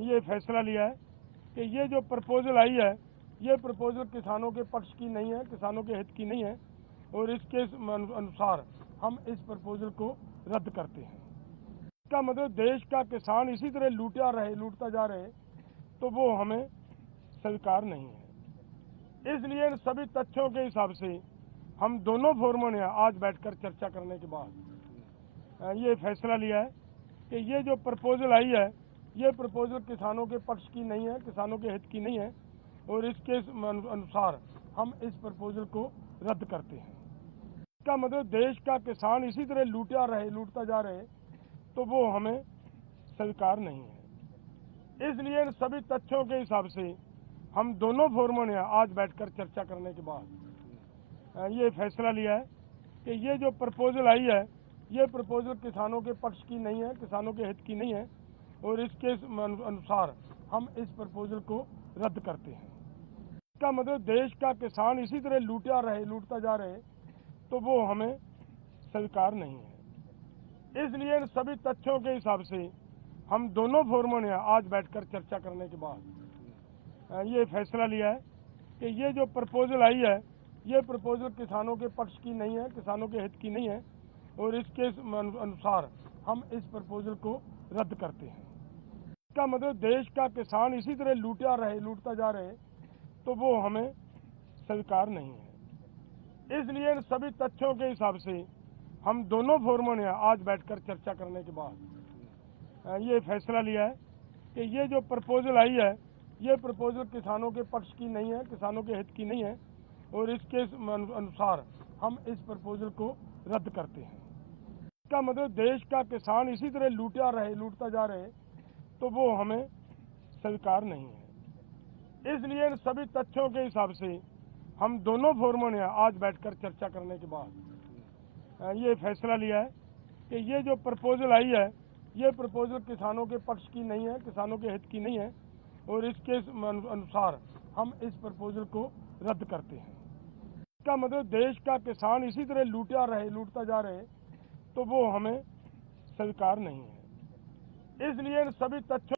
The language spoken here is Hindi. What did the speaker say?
ये फैसला लिया है कि ये जो प्रपोजल आई है ये प्रपोजल किसानों के पक्ष की नहीं है, किसानों के हित की नहीं है और इसके अनुसार हम इस प्रपोजल को रद्द करते हैं। इसका मतलब देश का किसान इसी तरह लूटता जा रहे तो वो हमें स्वीकार नहीं है। इसलिए इन सभी तथ्यों के हिसाब से हम दोनों फोरमों ने आज बैठकर चर्चा करने के बाद ये फैसला लिया है कि ये जो प्रपोजल आई है ये प्रपोजल किसानों के पक्ष की नहीं है, किसानों के हित की नहीं है और इसके अनुसार हम इस प्रपोजल को रद्द करते हैं। इसका मतलब देश का किसान इसी तरह लूटता जा रहे तो वो हमें स्वीकार नहीं है। इसलिए इन सभी तथ्यों के हिसाब से हम दोनों फोरमों ने आज बैठकर चर्चा करने के बाद ये फैसला लिया है कि ये जो प्रपोजल आई है ये प्रपोजल किसानों के पक्ष की नहीं है, किसानों के हित की नहीं है और इसके अनुसार हम इस प्रपोजल को रद्द करते हैं। इसका मतलब देश का किसान इसी तरह लूटता जा रहे तो वो हमें स्वीकार नहीं है। इसलिए इन सभी तथ्यों के हिसाब से हम दोनों फोरमों ने आज बैठकर चर्चा करने के बाद ये फैसला लिया है कि ये जो प्रपोजल आई है ये प्रपोजल किसानों के पक्ष की नहीं है, किसानों के हित की नहीं है और इसके अनुसार हम इस प्रपोजल को रद्द करते हैं। इसका मतलब देश का किसान इसी तरह लूटता जा रहे तो वो हमें स्वीकार नहीं है। इसलिए इन सभी तथ्यों के हिसाब से हम दोनों फोरमों ने आज बैठकर चर्चा करने के बाद ये फैसला लिया है कि ये जो प्रपोजल आई है ये प्रपोजल किसानों के पक्ष की नहीं है, किसानों के हित की नहीं है और इसके अनुसार हम इस प्रपोजल को रद्द करते हैं। इसका मतलब देश का किसान इसी तरह लूटता जा रहे तो वो हमें स्वीकार नहीं है। इसलिए इन सभी तथ्यों के हिसाब से हम दोनों फोरमों ने आज बैठकर चर्चा करने के बाद ये फैसला लिया है कि ये जो प्रपोजल आई है ये प्रपोजल किसानों के पक्ष की नहीं है, किसानों के हित की नहीं है और इसके अनुसार हम इस प्रपोजल को रद्द करते हैं। इसका मतलब देश का किसान इसी तरह लूटता जा रहे तो वो हमें स्वीकार नहीं है। इसलिए इन सभी तथ्यों